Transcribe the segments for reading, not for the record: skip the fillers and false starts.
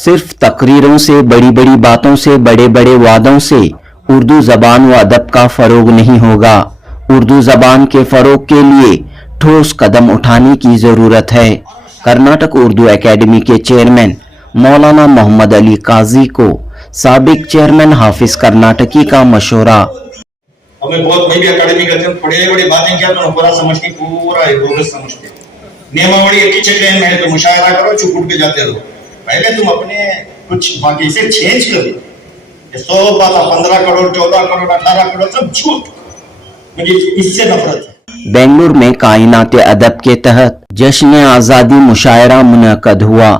सिर्फ तकरीरों से, बड़ी बड़ी बातों से, बड़े बड़े वादों से उर्दू ज़बान व अदब का फ़रोग नहीं होगा। उर्दू ज़बान के फ़रोग के लिए ठोस कदम उठाने की ज़रूरत है। कर्नाटक उर्दू एकेडमी के चेयरमैन मौलाना मोहम्मद अली काजी को साबिक चेयरमैन हाफिज कर्नाटकी का मशवरा। मैं भी अकेडमी करते हैं, बड़े बड़ी बातें किया तो पूरा समझती, पूरा बोगस समझते। नियमावली एक ही चक्र में तो मुशायरा करो, चुप उठ के जाते रहो। पहले तुम अपने कुछ बाकी से चेंज करो। 100 बात 15 करोड़ 14 करोड़ 18 करोड़ सब झूठ, मुझे इससे नफरत है। बेंगलुरु में कायनात अदब के तहत जश्न आज़ादी मुशायरा मुनक़द हुआ।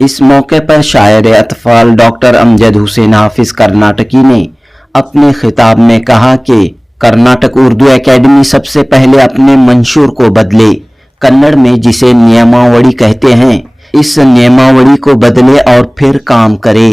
इस मौके पर शायर अतफाल डॉक्टर अमजद हुसैन हाफिज कर्नाटकी ने अपने खिताब में कहा कि कर्नाटक उर्दू एकेडमी सबसे पहले अपने मंशूर को बदले। कन्नड़ में जिसे नियमावली कहते हैं, इस नियमावली को बदले और फिर काम करे।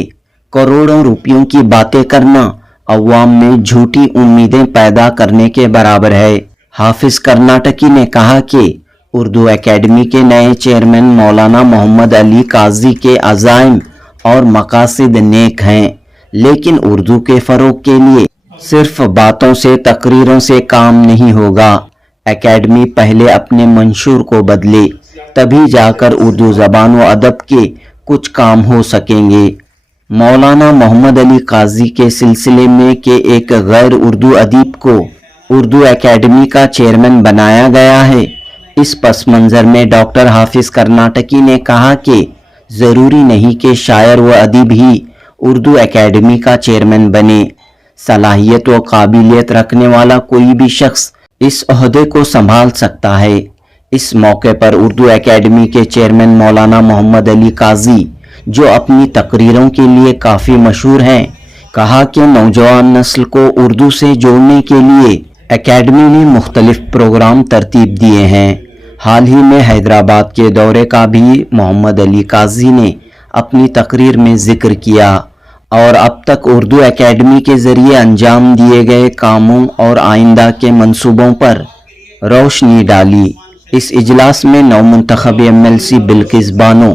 करोड़ों रुपयों की बातें करना अवाम में झूठी उम्मीदें पैदा करने के बराबर है। हाफिज कर्नाटकी ने कहा कि उर्दू एकेडमी के नए चेयरमैन मौलाना मोहम्मद अली काजी के अज़ाइम और मकासद नेक हैं, लेकिन उर्दू के फ़रोग के लिए सिर्फ बातों से, तकरीरों से काम नहीं होगा। एकेडमी पहले अपने मंशूर को बदले, तभी जाकर उर्दू ज़बान व अदब के कुछ काम हो सकेंगे। मौलाना मोहम्मद अली काजी के सिलसिले में के एक गैर उर्दू अदीब को उर्दू एकेडमी का चेयरमैन बनाया गया है। इस पस मंज़र में डॉक्टर हाफिज कर्नाटकी ने कहा कि ज़रूरी नहीं कि शायर व अदीब ही उर्दू एकेडमी का चेयरमैन बने। सलाहियत व काबिलियत रखने वाला कोई भी शख्स इस ओहदे को संभाल सकता है। इस मौके पर उर्दू एकेडमी के चेयरमैन मौलाना मोहम्मद अली काजी, जो अपनी तकरीरों के लिए काफ़ी मशहूर हैं, कहा कि नौजवान नस्ल को उर्दू से जोड़ने के लिए एकेडमी ने मुख्तलिफ प्रोग्राम तरतीब दिए हैं। हाल ही में हैदराबाद के दौरे का भी मोहम्मद अली काजी ने अपनी तकरीर में जिक्र किया और अब तक उर्दू एकेडमी के ज़रिए अंजाम दिए गए कामों और आइंदा के मंसूबों पर रोशनी डाली। इस इजलास में नौमुंतखब MLC Bilkis Bano,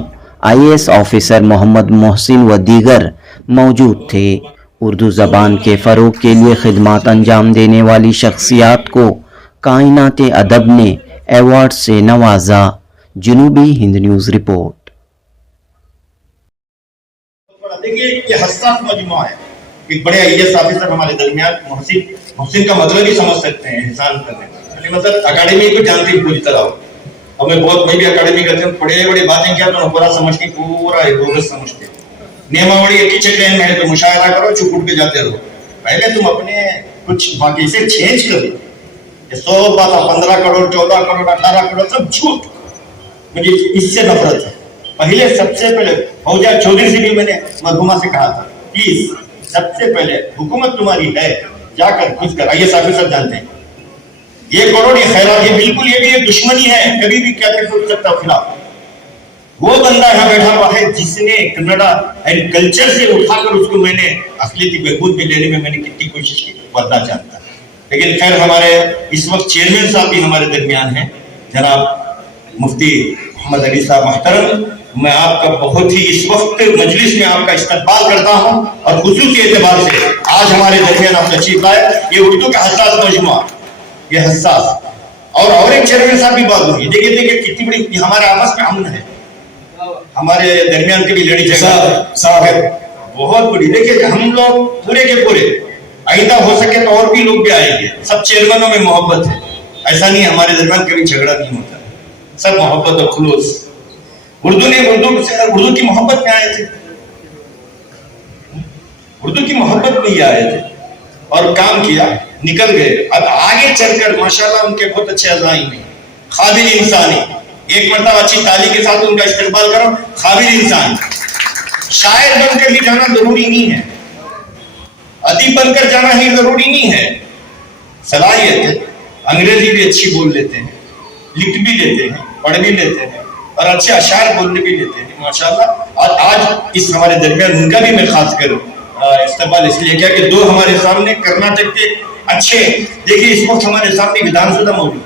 IAS officer Mohammad Mohsin व दीगर मौजूद थे। उर्दू ज़बान के फ़रोग के लिए खिदमत अंजाम देने वाली शख्सियात को कायनात अदब ने एवार्ड से नवाजा। जनूबी हिंद न्यूज़ रिपोर्ट। देखिए ये हस्सास मजमुआ है। एक बड़े IAS ऑफिसर हमारे दरमियान मोहसिन का मतलब ही समझ सकते हैं, एहसान करने का मतलब अकेडमी को जानते हैं पूरी तरह। और मैं भी अकेडमी करते हैं, बड़े बड़ी बातें किया तो पूरा समझती, पूरा बोगस समझते। नियमावली एक ही चक्र में तो मुशायरा करो, चुप उठ के जाते रहो। पहले तुम अपने कुछ बाकी से चेंज करो। 100 बात 15 करोड़ 14 करोड़ 18 करोड़ सब झूठ, मुझे इससे नफरत है। पहले सबसे पहले फौजा चौधरी से भी मैंने मरहुमा से कहा था, प्लीज सबसे पहले हुकूमत तुम्हारी है, जाकर खुद कर। IAS ऑफिसर जानते हैं ये करोड़ ये खैरात, ये बिल्कुल ये भी एक दुश्मनी है, कभी भी क्या कर सकता खिलाफ। वो बंदा यहाँ बैठा हुआ है जिसने कन्नड़ा एंड कल्चर से उठाकर उसको मैंने असलियती बहबूद में लेने में मैंने कितनी कोशिश की, बढ़ना चाहता। लेकिन खैर हमारे इस वक्त चेयरमैन साहब भी हमारे दरमियान हैं, जनाब मुफ्ती मोहम्मद अली साहब मोहतरम। मैं आपका बहुत ही इस वक्त मजलिस में आपका इस्तकबाल करता हूं और खुसूसी एतबार से आज हमारे दरमियान आप तशरीफ लाए। ये उर्दू का हसास मजमुआ, ये हसास और एक चेयरमैन साहब की बात हुई। देखिए कितनी बड़ी हमारे आपस में अमन है, हमारे दरमियान के भी लड़ी जगह है बहुत बड़ी। देखिए हम लोग पूरे के पूरे आइंदा हो सके तो और भी लोग भी आएंगे। सब चेयरमैनों में मोहब्बत है, ऐसा नहीं हमारे दरमियान कभी झगड़ा नहीं होता, सब मोहब्बत और खुलूस। उर्दू की मोहब्बत में आए थे, उर्दू की मोहब्बत में ही आए थे और काम किया, निकल गए। अब आगे चलकर माशाल्लाह उनके बहुत अच्छे अज़ाइम हैं, काबिल इंसान है। एक मरतबा अच्छी ताली के साथ उनका इस्तेमाल करो, काबिल इंसान। शायर बनकर भी जाना जरूरी नहीं है, अदीब बनकर जाना ही जरूरी नहीं है। सलाहियत है, अंग्रेजी भी अच्छी बोल लेते हैं, लिख भी लेते हैं, पढ़ भी लेते हैं और अच्छे अशार बोलने भी लेते हैं माशाल्लाह। और आज इस हमारे दरमियान उनका भी मैं खास कर इस्तेमाल इसलिए किया कि दो हमारे सामने कर्नाटक के अच्छे, देखिए इस वक्त हमारे सामने विधानसभा मौजूद,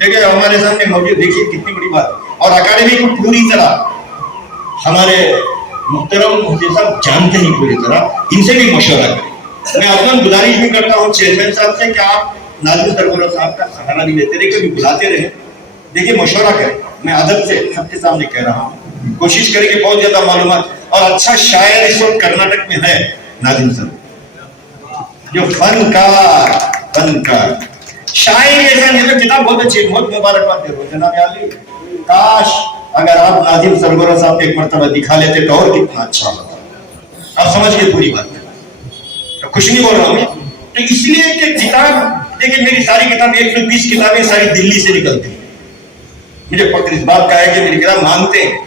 देखिए हमारे सामने मौजूद, देखिए कितनी बड़ी बात। और अकेडमी को पूरी तरह हमारे मुहतरम मुफ्ती साहब जानते हैं पूरी तरह, इनसे भी मशवरा करें। मैं अपना गुजारिश भी करता हूँ चेयरमैन साहब से कि आप नाज़िम सरवरा साहब का सहारा भी लेते रहे, कभी बुलाते रहे, देखिए मशवरा करें। मैं अदब से सबके सामने कह रहा हूँ, कोशिश करें कि बहुत ज्यादा मालूमात और अच्छा शायर इस वक्त कर्नाटक में है नाज़िम साहब, जो फनकार शायर ऐसा नहीं है। किताब बहुत अच्छी, बहुत मुबारकबाद दे रहा हूं जनाब आली। काश अगर आप नाज़िम सरवरा साहब एक मर्तबा दिखा लेते तो और कितना अच्छा होता। आप समझ गए पूरी बात, तो कुछ नहीं बोल रहा हूं। तो इसलिए कि किताब देखिए, मेरी सारी किताब 120 किताबें सारी दिल्ली से निकलती हैं। मुझे फक्र इस बात का है कि मेरी किताब मांगते हैं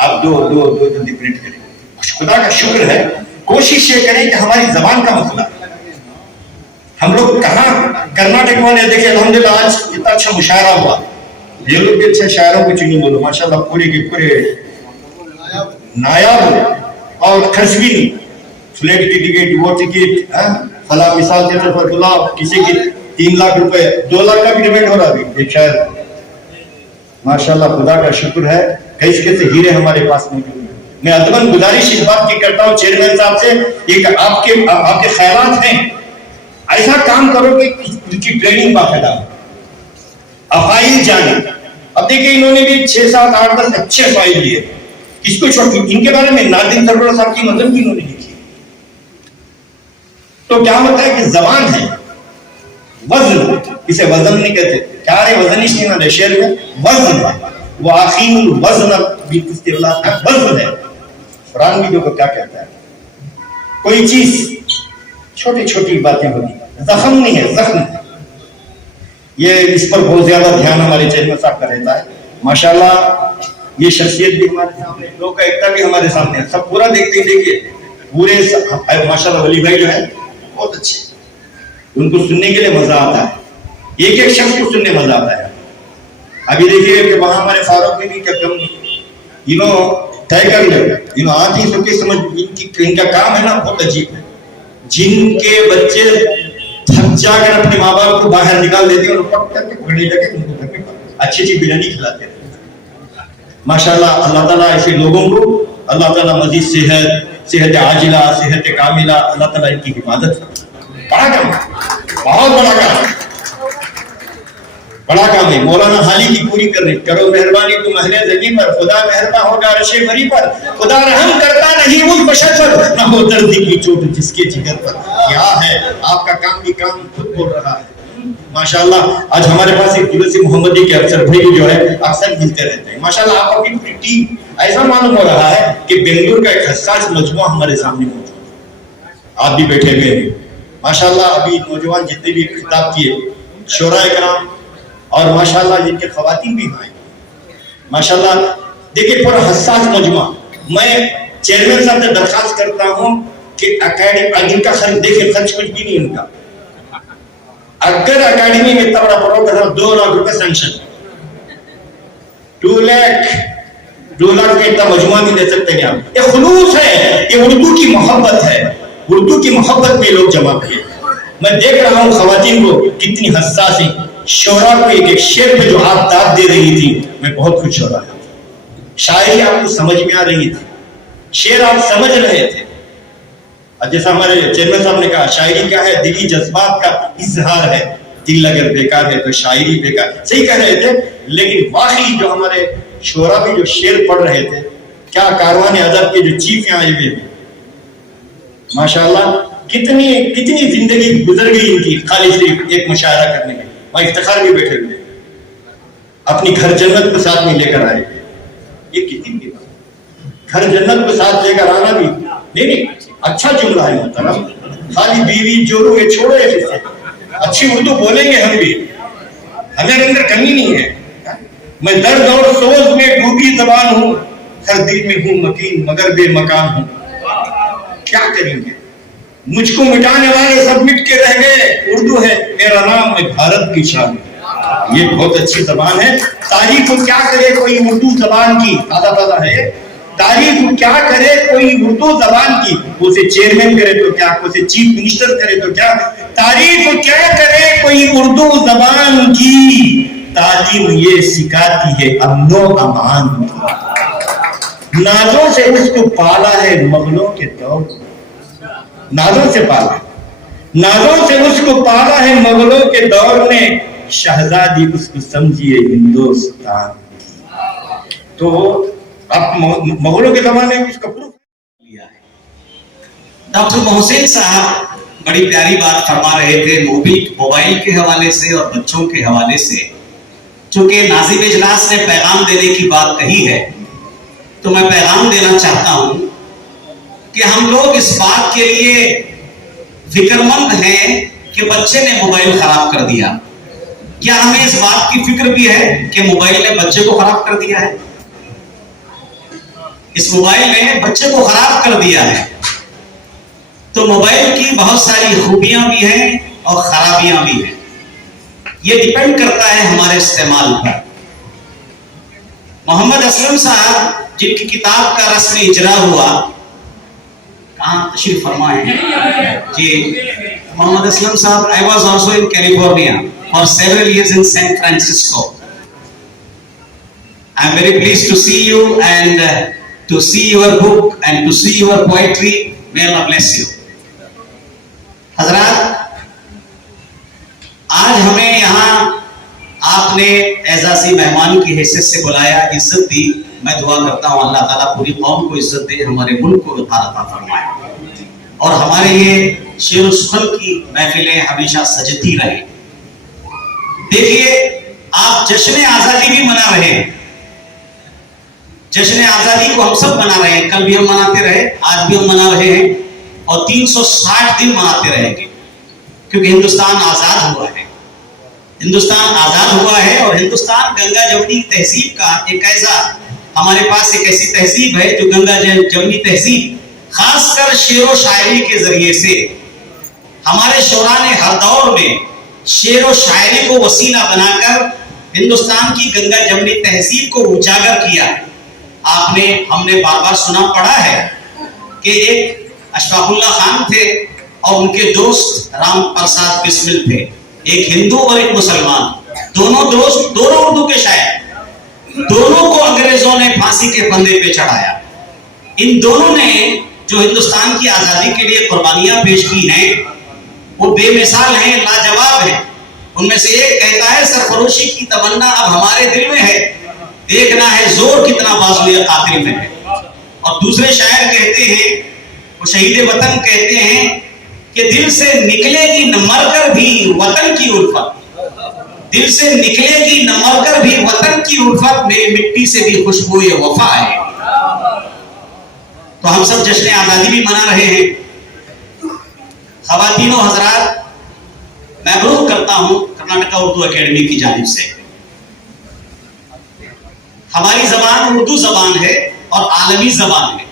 आप दो जल्दी प्रिंट करें। खुदा का शुक्र है, कोशिश ये करें कि हमारी जबान का मसला, हम लोग कहाँ कर्नाटक वाले देखिए अल्हम्दुलिल्लाह आज इतना अच्छा मुशायरा हुआ, ये लोग भी अच्छे शायरों को चुनी बोलो माशाल्लाह, पूरे के पूरे नायाब और खर्च भी नहीं, फ्लैट की टिकट, वो टिकट, फला मिसाल के तौर पर बुलाओ किसी की 3 लाख रुपए, 2 लाख का भी डिमांड हो रहा है एक शायर। माशाल्लाह खुदा का शुक्र है, कैसे कैसे हीरे हमारे पास मौजूद है। मैं अदबन गुजारिश इस बात की करता हूँ चेयरमैन साहब से, एक आपके ख्यालात हैं, ऐसा काम करो कि इनकी ट्रेनिंग बाकायदा अफाइल जाने। अब देखिए इन्होंने भी 6, 7, 8, 10 अच्छे फाइल लिए, किसको छोड़, इनके बारे में नाज़िम सरवरा साहब की मजहब की इन्होंने लिखी। तो क्या होता है कि जबान है वजन, इसे वजन नहीं कहते, क्या रे वजन ही नहीं ना शेर में वजन है, वो आखिर वजन वजन है। कुरान भी देखो क्या कहता है, कोई चीज छोटी छोटी बातें होती, जख्म नहीं है, जख्म है। ये इस पर बहुत ज्यादा ध्यान हमारे चेयरमैन साहब का रहता है माशाल्लाह। ये शख्सियत भी हमारे सामने, लोग का एकता भी हमारे सामने है, सब पूरा देखते हैं। देखिए पूरे माशाल्लाह वली भाई जो है बहुत अच्छे, उनको सुनने के लिए मजा आता है, एक एक शख्स को सुनने मजा आता है। अभी देखिए कि वहां हमारे फारूक में भी क्या कम तय कर ले, आती सबकी समझ, इनका काम है ना बहुत अजीब है। जिनके बच्चे थक जाकर अपने माँ बाप को बाहर निकाल देते हैं और पक करके पकड़ने जाके उनको घर में अच्छी अच्छी बिरयानी खिलाते हैं माशाल्लाह। अल्लाह ताला ऐसे लोगों को अल्लाह ताला मजीद सेहत आजिला, सेहत कामिला, अल्लाह ताला इनकी हिफाजत। बड़ा काम, बहुत बड़ा काम, बड़ा काम है। मौलाना हाली की पूरी करो मेहरबानी तुम अहले ज़मी पर, खुदा मेहरबान होगा अर्शे बरी पर, खुदा रहम करता नहीं उस बशर पर, न हो दर्द की चोट जिसके जिगर पर। क्या है आपका काम भी काम खुद बोल रहा है माशाल्लाह। आज हमारे पास एक जुलूस मोहम्मदी के अफसर भाई जो है अक्सर मिलते रहते हैं माशाल्लाह। आपकी पूरी टीम, ऐसा मालूम हो रहा है कि बेंगलुरु का एक हसास मजमुआ हमारे सामने मौजूद है, आप भी बैठे हुए हैं माशाल्लाह। अभी नौजवान जितने भी खिताब किए शोरा कराम और माशाल्लाह जिनके खवातीन भी आए माशाल्लाह। देखिए पूरा हसास मजमा। मैं चेयरमैन साहब से दरखास्त करता हूं कि अकेडमी जिनका खर्च, देखिए खर्च कुछ भी नहीं उनका, अगर अकेडमी में इतना बड़ा प्रोग्राम 2 लाख रुपए सैंक्शन, 2 लाख का इतना मजमा भी दे सकते हैं आप। ये खुलूस है, ये उर्दू की मोहब्बत है, उर्दू की मोहब्बत में लोग जमा किए। मैं देख रहा हूँ खवातीन को कितनी हसास है। शोरा को एक शेर पे जो आप दाद दे रही थी, मैं बहुत खुश हो रहा था। शायरी आपको समझ में आ रही थी, शेर आप समझ रहे थे। जैसा हमारे चेयरमैन साहब ने कहा, शायरी क्या है, दिली जज्बात का इजहार है, दिल अगर बेकार है तो शायरी बेकार, सही कह रहे थे। लेकिन वाकई जो हमारे शोरा भी जो शेर पढ़ रहे थे, क्या कारवान अदब के जो चीफ यहाँ आए हुए माशाल्लाह, कितनी जिंदगी गुजर गई इनकी खाली सिर्फ एक मुशायरा करने में। वहां इफ्तिखार भी बैठे हुए, अपनी घर जन्नत को साथ में लेकर आए। ये कितनी की बात, घर जन्नत को साथ लेकर आना भी नहीं अच्छा जुमला है मुहतरम। खाली बीवी जोरू ये छोड़ो, ये अच्छी उर्दू बोलेंगे हम भी, हमारे अंदर कमी नहीं है। मैं दर्द और सोच में डूबी जबान हूँ, हर दिल में हूँ मकीन मगर बेमकान हूँ। क्या करेंगे, मुझको मिटाने वाले सब मिट के रह गए, उर्दू है मेरा नाम, मैं भारत की शान। ये बहुत अच्छी जबान है। तारीफ क्या करे कोई उर्दू जबान की, ताजा है। तारीफ क्या करे कोई उर्दू जबान की, उसे चेयरमैन करे तो क्या, उसे चीफ मिनिस्टर करे तो क्या। तारीफ क्या करे कोई उर्दू जबान की, तालीम ये सिखाती है अमनो अमान। नाजों से उसको पाला है मुगलों के दौर, नाजों से पाला, नाजों से उसको पाला है मुगलों के दौर में, शहजादी उसको समझिए हिंदुस्तान की। तो अब मुगलों के जमाने में उसका प्रूफ लिया है। डॉक्टर मोहसिन साहब बड़ी प्यारी बात फरमा रहे थे मोबाइल के हवाले से और बच्चों के हवाले से। चूंकि नाज़िम इजलास ने पैगाम देने की बात कही है, तो मैं पैगाम देना चाहता हूं कि हम लोग इस बात के लिए फिक्रमंद हैं कि बच्चे ने मोबाइल खराब कर दिया। क्या हमें इस बात की फिक्र भी है कि मोबाइल ने बच्चे को खराब कर दिया है? इस मोबाइल ने बच्चे को खराब कर दिया है। तो मोबाइल की बहुत सारी खूबियां भी हैं और खराबियां भी हैं। ये डिपेंड करता है हमारे इस्तेमाल पर। मोहम्मद असलम साहब जिनकी किताब का रस्म इजरा हुआ, कहाँ तशरीफ फरमा है जी मोहम्मद असलम साहब? I was also in California for several years in San Francisco. I am very pleased to see you and to see your book and to see your poetry. May अल्लाह ब्लेस यू। हजरात, आज हमें यहाँ आपने एजाज़ी मेहमान की हैसियत से बुलाया, इज्जत दी। मैं दुआ करता हूँ अल्लाह ताला पूरी कौम को इज्जत दे, हमारे मुल्क को अता फरमाए और हमारे ये शेर सुखन की महफिलें हमेशा सजती रहे। देखिए, आप जश्न आज़ादी भी मना रहे हैं। जश्न आज़ादी को हम सब मना रहे हैं। कल भी हम मनाते रहे, आज भी हम मना रहे हैं और 360 दिन मनाते रहेंगे, क्योंकि हिंदुस्तान आज़ाद हुआ है। हिंदुस्तान आज़ाद हुआ है और हिंदुस्तान गंगा जमुनी तहजीब का एक ऐसा, हमारे पास एक ऐसी तहजीब है जो गंगा जमुनी तहजीब, खासकर शेर व शायरी के जरिए से हमारे शोरा ने हर दौर में शेर व शायरी को वसीला बनाकर हिंदुस्तान की गंगा जमुनी तहजीब को उजागर किया। आपने हमने बार बार सुना पड़ा है कि एक अशफाकुल्ला खान थे और उनके दोस्त राम प्रसाद बिस्मिल थे, एक हिंदू और एक मुसलमान, दोनों दोस्त, दोनों उर्दू के शायर। दोनों को अंग्रेजों ने फांसी के फंदे पे चढ़ाया। इन दोनों ने जो हिंदुस्तान की आजादी के लिए कुर्बानियां पेश की हैं, वो बेमिसाल हैं, लाजवाब हैं। उनमें से एक कहता है, सरफरोशी की तमन्ना अब हमारे दिल में है, देखना है जोर कितना बाजुए कातिल में है। और दूसरे शायर कहते हैं, वो शहीद वतन कहते हैं कि दिल से निकलेगी न मरकर भी वतन की उल्फत, दिल से निकलेगी न मरकर भी वतन की उल्फत, मेरी मिट्टी से भी खुशबूए वफा है। तो हम सब जश्न आजादी भी मना रहे हैं। खवातीनो हजरात, मैं अनुरोध करता हूं कर्नाटका उर्दू एकेडमी की जानिब से, हमारी जबान उर्दू जबान है और आलमी जबान है,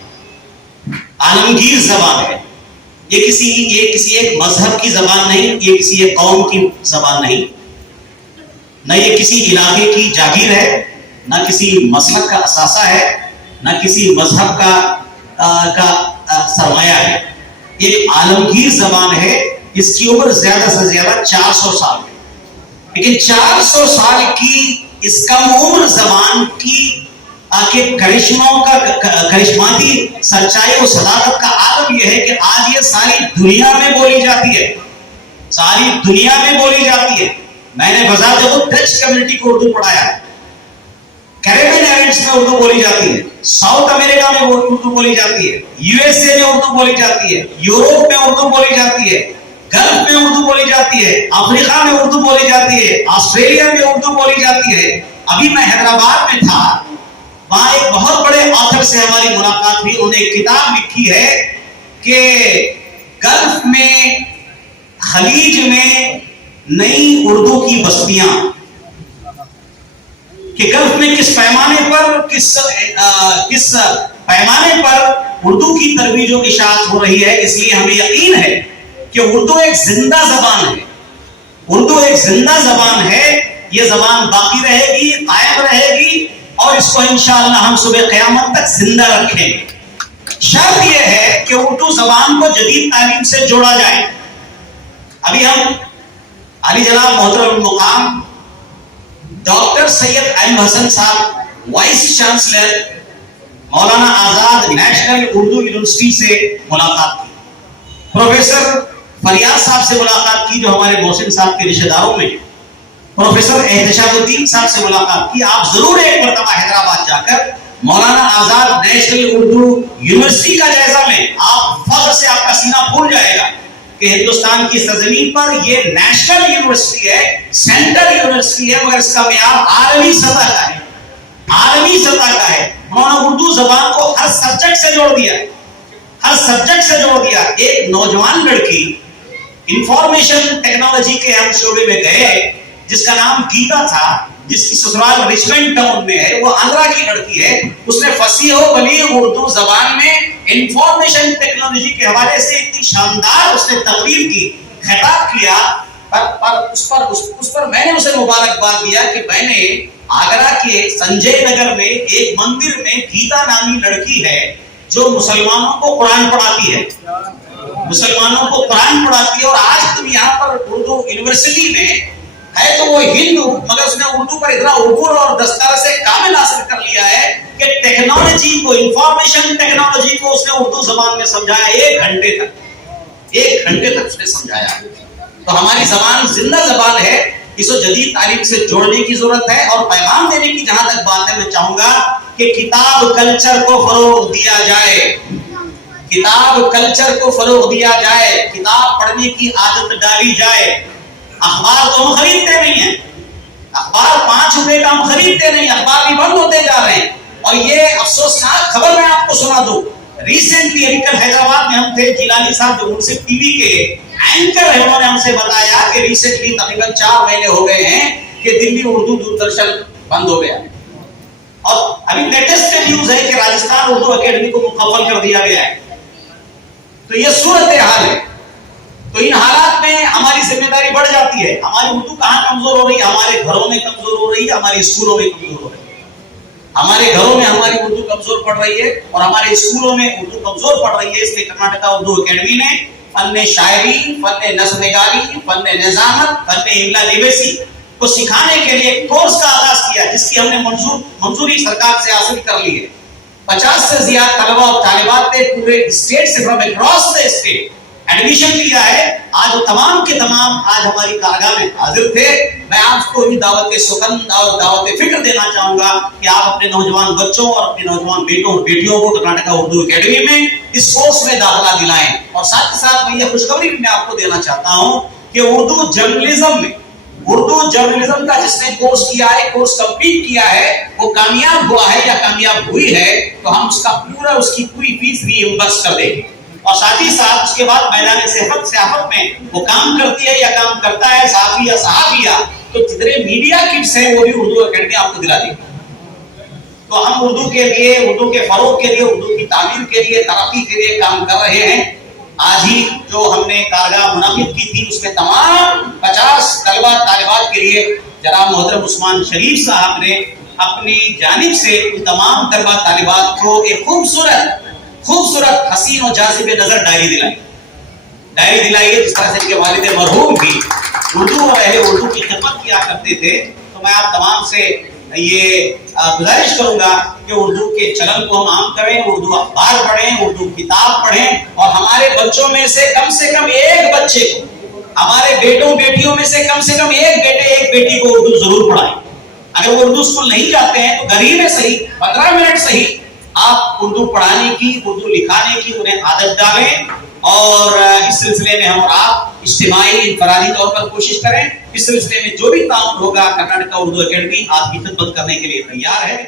आलमगीर जबान है। ये किसी एक मजहब की जबान नहीं, ये किसी एक कौम की जबान नहीं, न ये किसी इलाके की जागीर है, न किसी मसलक का असासा है, न किसी मजहब का सरमाया है। ये आलमगीर जबान है। इसकी उम्र ज्यादा से ज्यादा 400 साल है, लेकिन 400 साल की इस कम उम्र जबान की के करिश्माओं का करिश्माती सच्चाई और सदाकत का आलम यह है कि आज ये सारी दुनिया में बोली जाती है, सारी दुनिया में बोली जाती है। मैंने बाजार जब डच कम्युनिटी को उर्दू पढ़ाया, कैरेबियन आइलैंड्स में उर्दू बोली जाती है, साउथ अमेरिका में उर्दू बोली जाती है, यूएसए में उर्दू बोली जाती है, यूरोप में उर्दू बोली जाती है, गल्फ में उर्दू बोली जाती है, अफ्रीका में उर्दू बोली जाती है, ऑस्ट्रेलिया में उर्दू बोली जाती है। अभी मैं हैदराबाद में था, वहां एक बहुत बड़े ऑथर से हमारी मुलाकात हुई। उन्होंने एक किताब लिखी है कि गल्फ में, खलीज में नई उर्दू की बस्तियां, कि गल्फ में किस पैमाने पर किस पैमाने पर उर्दू की तरवीज और इशाअत हो रही है। इसलिए हमें यकीन है कि उर्दू एक जिंदा जबान है, उर्दू एक जिंदा जबान है। ये जबान बाकी रहेगी, कायम रहेगी और इसको इंशाअल्लाह हम सुबह क़यामत तक जिंदा रखेंगे। शर्त यह है कि उर्दू जबान को जदीद तालीम से जोड़ा जाए। अभी हम अली जनाब मोहतरम मुकाम डॉक्टर सैयद अहमद हसन साहब, vice chancellor Maulana Azad national Urdu university से मुलाकात की, प्रोफेसर फरियाद साहब से मुलाकात की जो हमारे मोहसिन साहब के रिश्तेदारों में, प्रोफेसर एहतशामुद्दीन साहब से मुलाकात की। आप जरूर एक मरतबा हैदराबाद जाकर मौलाना आजाद नेशनल उर्दू यूनिवर्सिटी का जायजा लें। आप फख्र से आपका सीना फूल जाएगा कि हिंदुस्तान की सरजमीन पर ये नेशनल यूनिवर्सिटी है, सेंट्रल यूनिवर्सिटी है, मगर इसका मेयार आलमी सतह का है, आलमी सतह का है। उन्होंने उर्दू जबान को हर सब्जेक्ट से जोड़ दिया, हर सब्जेक्ट से जोड़ दिया। एक नौजवान लड़की इंफॉर्मेशन टेक्नोलॉजी के हम शोबे में गए जिसका नाम गीता था, जिसकी ससुराल रिचमंड टाउन में है, वो आंध्रा की लड़की है। उसने फसीह व बलीग उर्दू जबान में इंफॉर्मेशन टेक्नोलॉजी के हवाले से इतनी शानदार उसने तकरीर की, खिताब किया। पर उस पर मैंने उसे मुबारकबाद दिया कि मैंने आगरा के संजय नगर में एक मंदिर में गीता नामी लड़की है जो मुसलमानों को कुरान पढ़ाती है, मुसलमानों को कुरान पढ़ाती है। और आज तुम यहाँ पर उर्दू यूनिवर्सिटी में है तो वो हिंदू, मगर उसने उर्दू पर इतना उबूर और दस्तार से काबिल हासिल कर लिया है कि टेक्नोलॉजी को, इंफॉर्मेशन टेक्नोलॉजी को उसने उर्दू जबान में समझाया। 1 घंटे तक, 1 घंटे तक उसने समझाया। तो हमारी जबान जिंदा जबान है, इसको जदीद तालीम से जोड़ने की जरूरत है। और पैगाम देने की जहां तक बात है, मैं चाहूंगा कि किताब कल्चर को फरोग दिया जाए, किताब कल्चर को फरोग दिया जाए, किताब पढ़ने की आदत डाली जाए। अखबार तो हम खरीदते नहीं है, अखबार 5 रुपए का हम खरीदते नहीं, अखबार भी बंद होते जा रहे हैं। और ये अफसोसनाक खबर मैं आपको सुना दूं, रिसेंटली अभी कल हैदराबाद में हम थे, जिलानी साहब जो मुंसिफ टीवी के एंकर है, उन्होंने हमसे बताया कि रिसेंटली तकरीबन 4 महीने हो गए हैं कि दिल्ली उर्दू दूरदर्शन बंद हो गया। और अभी लेटेस्ट न्यूज है कि राजस्थान उर्दू अकेडमी को मुकम्मल कर दिया गया है। तो ये सूरत हाल है। तो इन हालात में हमारी जिम्मेदारी बढ़ जाती है। हमारी उर्दू कहाँ कमजोर हो रही है? हमारे घरों में कमजोर हो रही है, हमारे स्कूलों में कमजोर हो रही है। हमारे घरों में हमारी उर्दू कमजोर पड़ रही है और हमारे स्कूलों में उर्दू कमजोर पड़ रही है। इसलिए कर्नाटका उर्दू अकेडमी ने फन्ने शायरी, फन्ने नज़्म-ए-निगारी, फन्ने निज़ामत, फन्ने इमला निवेसी को सिखाने के लिए कोर्स का आगाज किया, जिसकी हमने मंजूरी सरकार से हासिल कर ली है। 50 से ज्यादा तलबा और तालिबात ने पूरे स्टेट से, from across the state admission लिया है। आज तमाम के तमाम आज हमारी कारगाह में हाजिर थे। मैं आपको भी दावत सुखन और दावत फिक्र देना चाहूंगा कि आप अपने नौजवान बच्चों और अपने नौजवान बेटों और बेटियों को कर्नाटका उर्दू अकेडमी में इस कोर्स में दाखिला दिलाएं। और साथ ही साथ मैं ये खुशखबरी भी मैं आपको देना चाहता हूं कि उर्दू जर्नलिज्म में, उर्दू जर्नलिज्म का जिसने कोर्स किया है, कोर्स कंप्लीट किया है, वो कामयाब हुआ है या कामयाब हुई है, तो हम उसकी पूरी फीस रीइंबर्स कर देंगे। और साथ ही साथ उसके बाद मैदान सियासत में वो काम करती है या काम करता है साफी या सहाफिया, तो जितने मीडिया किट्स हैं वो भी उर्दू अकेडमी आपको दिला देगी। तो हम उर्दू के लिए, उर्दू के फरोग के लिए, उर्दू की तामीर के लिए, तरक्की के लिए काम कर रहे हैं। आज ही जो हमने कारगाह मुनाकिद की थी उसमें तमाम 50 तलबा तालिबात के लिए जनाब मोहतरम उस्मान शरीफ साहब ने अपनी जानिब से तमाम तलबा तालिबात को एक खूबसूरत हसीन और जाज़िबे नजर डायरी दिलाई है। जिस तरह से इनके वालिद मरहूम भी उर्दू और अहले उर्दू की खिदमत किया करते थे। तो मैं आप तमाम से ये गुजारिश करूंगा कि उर्दू के चलन को हम आम करें, उर्दू अखबार पढ़ें, उर्दू किताब पढ़ें और हमारे बच्चों में से कम एक बच्चे को, हमारे बेटों बेटियों में से कम एक बेटे एक बेटी को उर्दू जरूर पढ़ाएं। अगर वो उर्दू स्कूल नहीं जाते हैं तो घर ही में सही 15 मिनट सही आप उर्दू पढ़ाने की, उर्दू लिखाने की उन्हें आदत डालें। और इस सिलसिले में हम और आप इज्तिमाई इनफरादी तौर पर कोशिश करें। इस सिलसिले में जो भी ताउन होगा कर्नाटका उर्दू अकेडमी आपकी खिदमत करने के लिए तैयार है।